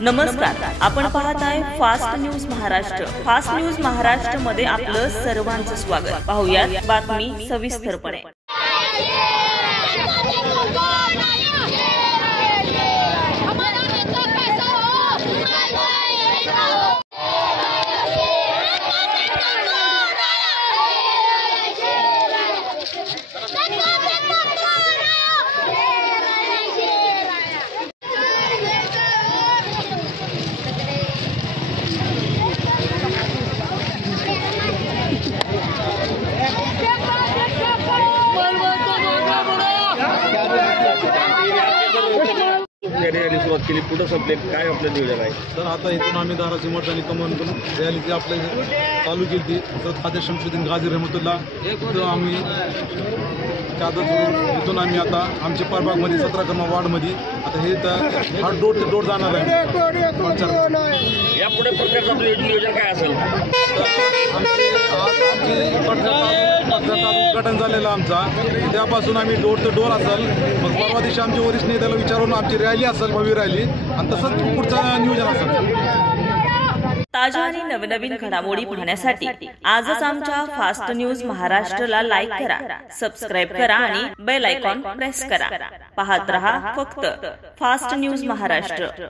नमस्कार, आपण पाहत आहे fast news Maharashtra. Fast news Maharashtra मध्ये आपलं सर्वांचं स्वागत। पाहूयात बातमी सविस्तरपणे। रॅली सुरुवात केली, पुढे संपले, काय आपलं नियोजन आहे? तर आता इथून आम्ही दाराची मतदानी कमान करून रॅली आपल्या चालू केली तर खाद्य शमशुद्दीन गाझी रहमतुल्ला इथं आम्ही इथून आम्ही आता आमच्या परबागमध्ये 17 क्रमांक वार्डमध्ये आता हे तर हा डोर ते डोर जाणार आहे। यापुढे प्रचाराचं नियोजन काय असेल? उद्घाटन झालेलं आमचा, त्यापासून आम्ही डोर टू डोर असेल, मग परवा दिवशी आमच्या वरिष्ठ नेत्याला विचारून आमची रॅली असेल, भव्य रॅली, आणि तसंच पुढचं नियोजन असेल। ताज्या आणि नवनवीन घडामोडी पाहण्यासाठी आजच आमच्या फास्ट न्यूज महाराष्ट्रला लाईक करा, सबस्क्राईब करा आणि बेल आयकॉन प्रेस करा। पाहत रहा फक्त फास्ट न्यूज महाराष्ट्र।